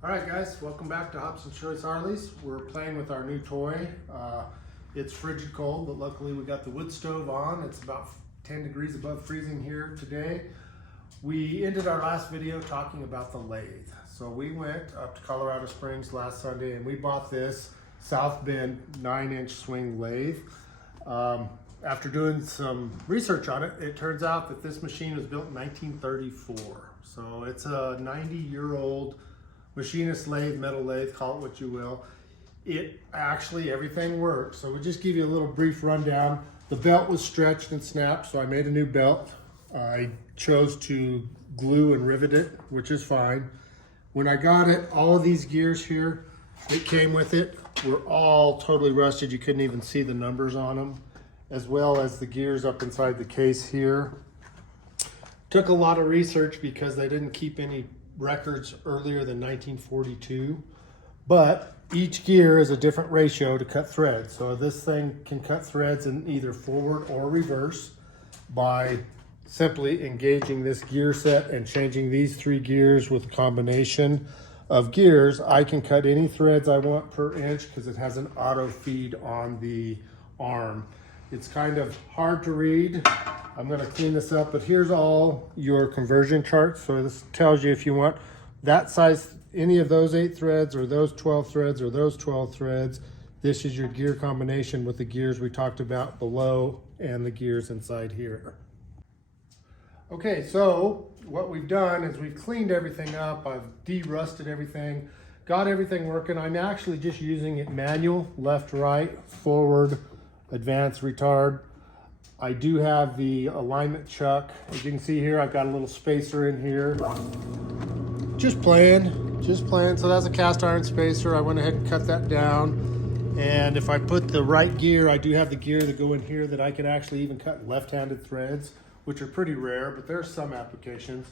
All right, guys, welcome back to Hobson Choice Harleys. We're playing with our new toy. It's frigid cold, but luckily we got the wood stove on. It's about 10 degrees above freezing here today. We ended our last video talking about the lathe. So we went up to Colorado Springs last Sunday and we bought this South Bend 9-inch swing lathe. After doing some research on it, it turns out that this machine was built in 1934. So it's a 90-year-old machinist lathe, metal lathe, call it what you will. It actually, everything works. So we'll just give you a little brief rundown. The belt was stretched and snapped, so I made a new belt. I chose to glue and rivet it, which is fine. When I got it, all of these gears here that came with it were all totally rusted. You couldn't even see the numbers on them, as well as the gears up inside the case here. Took a lot of research because they didn't keep any records earlier than 1942, but each gear is a different ratio to cut threads. So this thing can cut threads in either forward or reverse by simply engaging this gear set and changing these 3 gears with a combination of gears. I can cut any threads I want per inch because it has an auto feed on the arm. It's kind of hard to read. I'm going to clean this up, but here's all your conversion charts. So this tells you if you want that size, any of those 8 threads or those 12 threads or those 12 threads. This is your gear combination with the gears we talked about below and the gears inside here. Okay, so what we've done is we've cleaned everything up. I've de-rusted everything, got everything working. I'm actually just using it manual, left, right, forward, advance, retard. I do have the alignment chuck. As you can see here, I've got a little spacer in here. Just playing. So that's a cast iron spacer. I went ahead and cut that down. And if I put the right gear, I do have the gear that go in here that I can actually even cut left-handed threads, which are pretty rare, but there's some applications.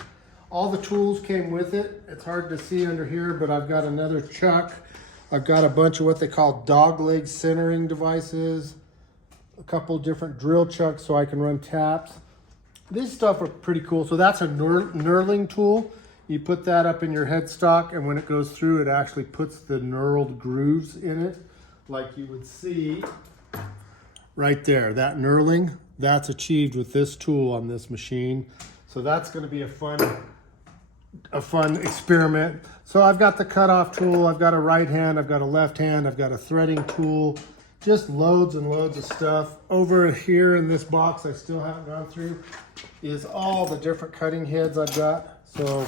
All the tools came with it. It's hard to see under here, but I've got another chuck. I've got a bunch of what they call dog leg centering devices, a couple different drill chucks so I can run taps. These stuff are pretty cool. So that's a knurling tool. You put that up in your headstock, and when it goes through, it actually puts the knurled grooves in it, like you would see right there. That knurling, that's achieved with this tool on this machine. So that's going to be a fun experiment. So I've got the cutoff tool, I've got a right hand, I've got a left hand, I've got a threading tool, just loads and loads of stuff. Over here in this box I still haven't gone through is all the different cutting heads I've got. So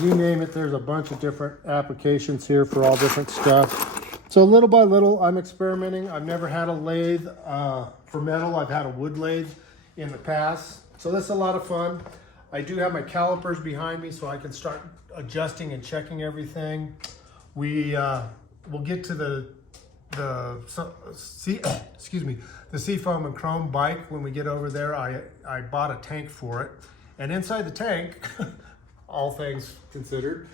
you name it, there's a bunch of different applications here for all different stuff. So little by little, I'm experimenting. I've never had a lathe for metal. I've had a wood lathe in the past. So this is a lot of fun. I do have my calipers behind me so I can start adjusting and checking everything. We'll get to the seafoam and chrome bike when we get over there. I bought a tank for it, and inside the tank, all things considered,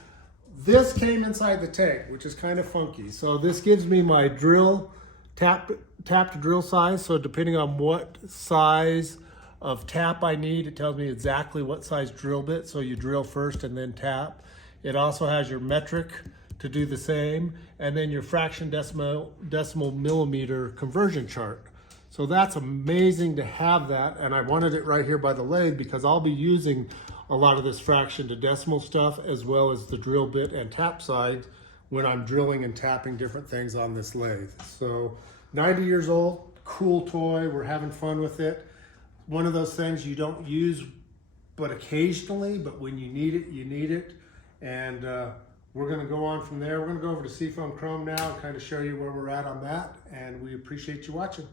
this came inside the tank, which is kind of funky. So this gives me my drill tap to drill size. So depending on what size of tap I need, it tells me exactly what size drill bit. So you drill first and then tap. It also has your metric to do the same, and then your fraction decimal millimeter conversion chart. So that's amazing to have that, and I wanted it right here by the lathe because I'll be using a lot of this fraction to decimal stuff as well as the drill bit and tap side when I'm drilling and tapping different things on this lathe. So 90 years old, cool toy, we're having fun with it. One of those things you don't use but occasionally, but when you need it, you need it. And we're going to go on from there. We're going to go over to Seafoam Chrome now and kind of show you where we're at on that. And we appreciate you watching.